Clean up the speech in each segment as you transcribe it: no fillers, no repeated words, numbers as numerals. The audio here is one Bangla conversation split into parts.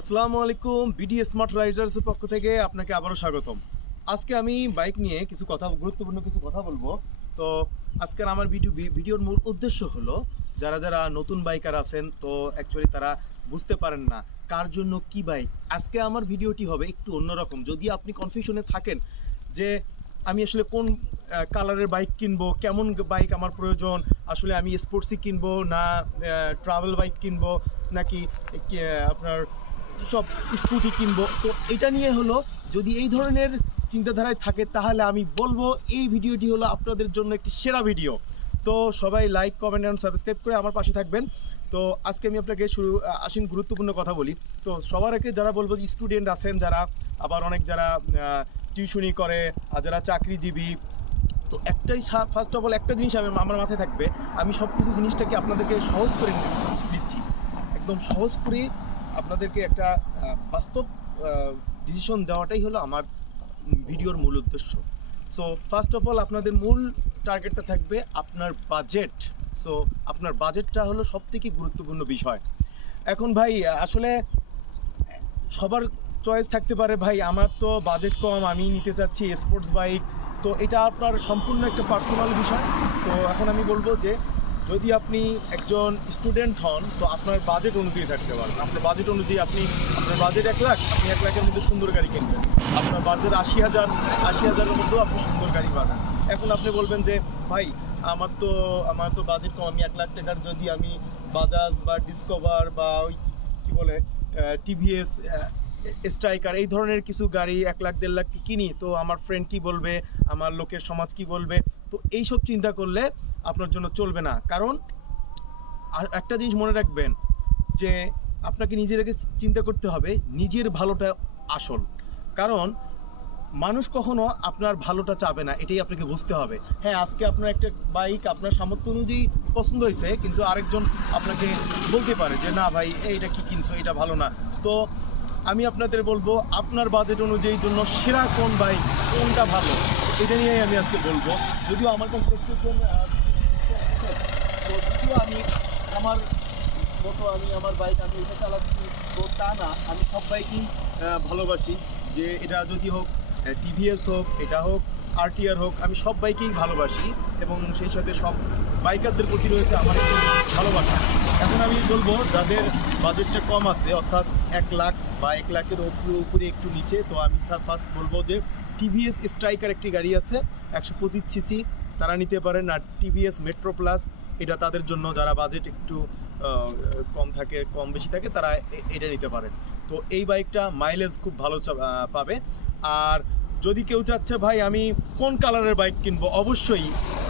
আসসালামু আলাইকুম, বিডি স্মার্ট রাইডার্সের পক্ষ থেকে আপনাকে আবারও স্বাগতম। আজকে আমি বাইক নিয়ে গুরুত্বপূর্ণ কিছু কথা বলবো। তো আজকের আমার ভিডিওর মূল উদ্দেশ্য হলো যারা যারা নতুন বাইকার আছেন, তো অ্যাকচুয়ালি তারা বুঝতে পারেন না কার জন্য কি বাইক। আজকে আমার ভিডিওটি হবে একটু অন্যরকম। যদি আপনি কনফিউশনে থাকেন যে আমি আসলে কোন কালারের বাইক কিনবো, কেমন বাইক আমার প্রয়োজন, আসলে আমি স্পোর্টসই কিনবো না ট্রাভেল বাইক কিনবো, নাকি আপনার সব স্কুটি কিনবো, তো এটা নিয়ে হলো যদি এই ধরনের চিন্তাধারায় থাকে তাহলে আমি বলবো এই ভিডিওটি হলো আপনাদের জন্য একটি সেরা ভিডিও। তো সবাই লাইক, কমেন্ট অ্যান্ড সাবস্ক্রাইব করে আমার পাশে থাকবেন। তো আজকে আমি আপনাকে আসেন গুরুত্বপূর্ণ কথা বলি। তো সবার আগে যারা বলবো যে স্টুডেন্ট আছেন, যারা আবার অনেক যারা টিউশনি করে আর যারা চাকরিজীবী, তো একটাই ফার্স্ট অফ অল একটা জিনিস আমার মাথায় থাকবে, আমি সব কিছু জিনিসটাকে আপনাদেরকে সহজ করে দিচ্ছি, একদম সহজ করে আপনাদেরকে একটা বাস্তব ডিসিশন দেওয়াটাই হলো আমার ভিডিওর মূল উদ্দেশ্য। সো ফার্স্ট অফ অল আপনাদের মূল টার্গেটটা থাকবে আপনার বাজেট। সো আপনার বাজেটটা হলো সবথেকে গুরুত্বপূর্ণ বিষয়। এখন ভাই আসলে সবার চয়েস থাকতে পারে, ভাই আমার তো বাজেট কম, আমি নিতে চাচ্ছি স্পোর্টস বাইক। তো এটা আপনার সম্পূর্ণ একটা পার্সোনাল বিষয়। তো এখন আমি বলবো যে যদি আপনি একজন স্টুডেন্ট হন তো আপনার বাজেট অনুযায়ী থাকতে পারেন। আপনার বাজেট অনুযায়ী আপনার বাজেট 1 লাখ, আপনি 1 লাখের মধ্যে সুন্দর গাড়ি কিনবেন। আপনার বাজেট 80,000 মধ্যেও আপনি সুন্দর গাড়ি পাবেন। এখন আপনি বলবেন যে ভাই আমার তো বাজেট কম, আমি 1 লাখ টাকার যদি আমি বাজাজ বা ডিসকভার বা ওই কী বলে টিভিএস স্ট্রাইকার এই ধরনের কিছু গাড়ি 1 লাখ 1.5 লাখ কিনি, তো আমার ফ্রেন্ড কি বলবে, আমার লোকের সমাজ কি বলবে, তো এইসব চিন্তা করলে আপনার জন্য চলবে না। কারণ একটা জিনিস মনে রাখবেন যে আপনাকে নিজেকে চিন্তা করতে হবে, নিজের ভালোটা আসল। কারণ মানুষ কখনো আপনার ভালোটা চাবে না, এটাই আপনাকে বুঝতে হবে। হ্যাঁ, আজকে আপনার একটা বাইক আপনার সামর্থ্য অনুযায়ী পছন্দ হয়েছে, কিন্তু আরেকজন আপনাকে বলতে পারে যে না ভাই এইটা কি কিনছো, এটা ভালো না। তো আমি আপনাদের বলবো আপনার বাজেট অনুযায়ী জন্য সেরা কোন বাইক, কোনটা ভালো, এটা নিয়েই আমি আজকে বলবো। যদিও আমার কাছে যদিও আমার আমার বাইক আমি এটা চালাচ্ছি, তো তা না, আমি সব বাইকই ভালোবাসি। যে এটা যদি হোক টিভিএস হোক, এটা হোক আরটিআর হোক, আমি সব বাইকেই ভালোবাসি এবং সেই সাথে সব বাইকারদের প্রতি রয়েছে আমার একটু ভালোবাসা। এখন আমি বলবো যাদের বাজেটটা কম আছে, অর্থাৎ 1 লাখ বা 1 লাখের উপরে একটু নিচে, তো আমি ফার্স্ট বলবো যে টিভিএস স্ট্রাইকার একটি গাড়ি আছে 125 সিসি, তারা নিতে পারেন। আর টিভিএস মেট্রো প্লাস, এটা তাদের জন্য যারা বাজেট একটু কম বেশি থাকে, তারা এটা নিতে পারে। তো এই বাইকটা মাইলেজ খুব ভালো পাবে। আর যদি কেউ চাচ্ছে ভাই আমি কোন কালারের বাইক কিনবো, অবশ্যই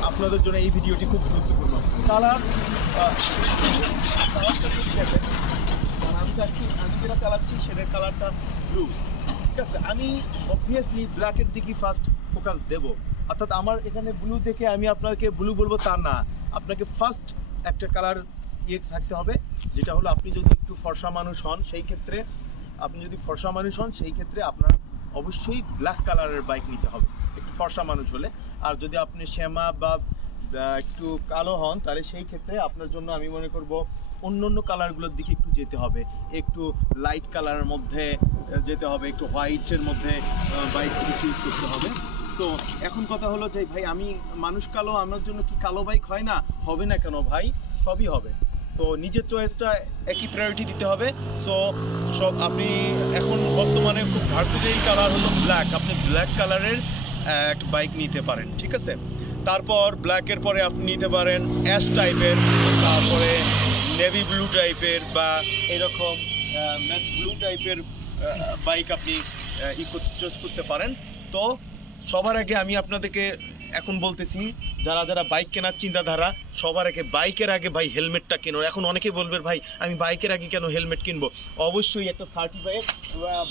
আপনাদের জন্য এই ভিডিওটি খুব গুরুত্বপূর্ণ। কালার আমি যেটা চালাচ্ছি সেটার কালারটা ব্লু, ঠিক আছে। আমি অবভিয়াসলি ব্ল্যাকের দিকে ফার্স্ট ফোকাস দেব, অর্থাৎ আমার এখানে ব্লু দেখে আমি আপনাকে ব্লু বলবো তা না। আপনাকে ফার্স্ট একটা কালার থাকতে হবে, যেটা হলো আপনি যদি একটু ফর্সা মানুষ হন সেই ক্ষেত্রে আপনার অবশ্যই ব্ল্যাক কালারের বাইক নিতে হবে একটু ফর্সা মানুষ হলে। আর যদি আপনি শ্যামা বা একটু কালো হন, তাহলে সেই ক্ষেত্রে আপনার জন্য আমি মনে করব অন্য কালারগুলোর দিকে একটু যেতে হবে, একটু লাইট কালারের মধ্যে যেতে হবে, একটু হোয়াইটের মধ্যে বাইক চুজ করতে হবে। সো এখন কথা হলো যে ভাই আমি মানুষ কালো, আমার জন্য কি কালো বাইক হয় না? হবে না কেন ভাই, সবই হবে। সো নিজের চয়েসটা একই প্রায়োরিটি দিতে হবে। সো আপনি এখন বর্তমানে খুব ভার্সেটাইল কালার হলো ব্ল্যাক, আপনি ব্ল্যাক কালারের একটা বাইক নিতে পারেন, ঠিক আছে। তারপর ব্ল্যাকের পরে আপনি নিতে পারেন অ্যাশ টাইপের, তারপরে নেভি ব্লু টাইপের বা এরকম ম্যাট ব্লু টাইপের বাইক আপনি চুজ করতে পারেন। তো সবার আগে আমি আপনাদেরকে এখন বলতেছি, যারা যারা বাইক কেনার চিন্তাধারা, সবার আগে বাইকের আগে ভাই হেলমেটটা কেনো। এখন অনেকেই বলবেন ভাই আমি বাইকের আগে কেন হেলমেট কিনবো? অবশ্যই একটা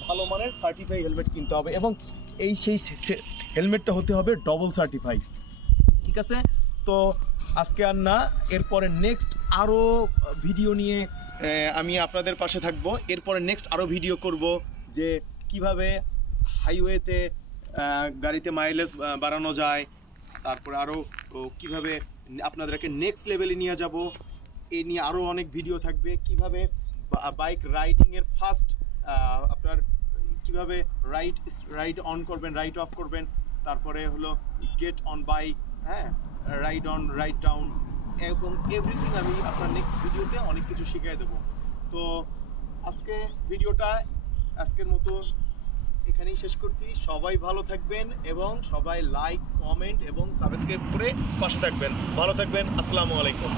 ভালো মানের সার্টিফাই হেলমেট কিনতে হবে, এবং সেই হেলমেটটা হতে হবে ডবল সার্টিফাই, ঠিক আছে। তো আজকে আর না, এরপরে নেক্সট আরও ভিডিও নিয়ে আমি আপনাদের পাশে থাকবো। এরপরে নেক্সট আরও ভিডিও করব যে কিভাবে হাইওয়েতে গাড়িতে মাইলেজ বাড়ানো যায়, তারপরে আরও কিভাবে আপনাদেরকে নেক্সট লেভেলে নিয়ে যাব, এ নিয়ে আরও অনেক ভিডিও থাকবে। কিভাবে বাইক রাইডিংয়ের ফার্স্ট আপনার কিভাবে রাইড অন করবেন, রাইড অফ করবেন, তারপরে হলো গেট অন বাইক, হ্যাঁ, রাইড অন, রাইড ডাউন, এবং এভরিথিং আমি আপনার নেক্সট ভিডিওতে অনেক কিছু শিখিয়ে দেবো। তো আজকের মতো এখানেই শেষ করছি। সবাই ভালো থাকবেন এবং সবাই লাইক, কমেন্ট এবং সাবস্ক্রাইব করে পাশে থাকবেন। ভালো থাকবেন। আসসালামু আলাইকুম।